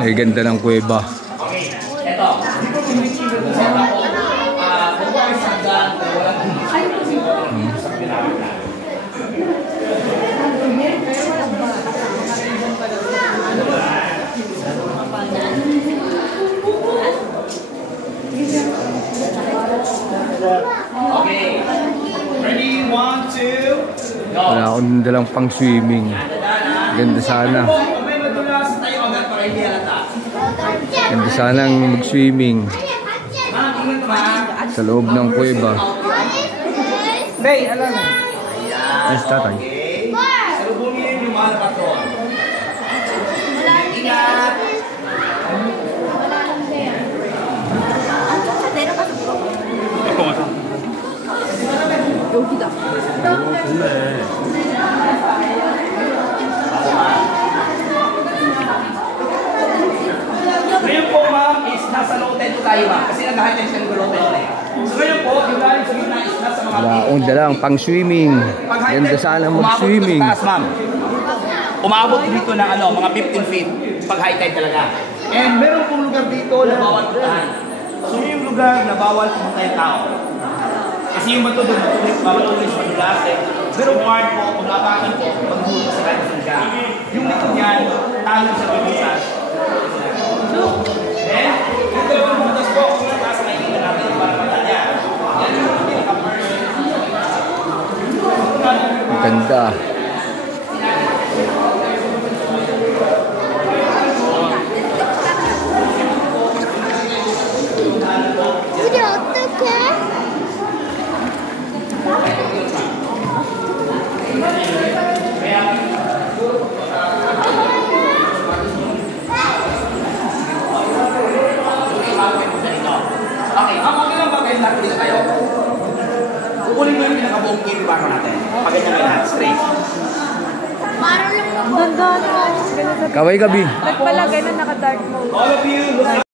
Ay, ganda ng kuweba. Okay, eto. Okay. Ready? 1, 2, go. Wala akong dalang pang swimming. Ganda sana. May madulas tayo agad para hindi halata. Ganda sanang mag-swimming Ma'am, ingat ma'am. sa loob ng kuweba. Bay, alam mo. Yes, tatay. Okay. Salubungin yung mga baton. Ingat. 여기다. Ngayon po ma'am is nasa low tide po tayo ma'am. Kasi nag-high tension ng low tide na. So ngayon po, yung galing sa gitna is nasa mga Wala akong dalang pang swimming. Ganda sana mag-swimming. Umabot dito ng mga 15 feet pag high tide talaga. And meron pong lugar dito na bawal puntahan. So yung lugar na bawal pumunta yung tao. Kasi yung bato doon, matulis madulas eh. Pero part po, kung napakan po, pag-hulog sa kanya siya. Yung likod niyan, talo sa pagkasas. Then, yung dalawang butas po, kung nasa nakikita natin para matanya. Yan yung pinaka-person. Ang ganda. 우리 어떡해? Okay, okay lang ba kayo natin dito tayo? Kukunin mo yung pinaka-buong game para natin. Pagganyan kayo lahat, straight. Ganda. Kaway gabi. Ba't pala ganun naka-dark mode? All of you, look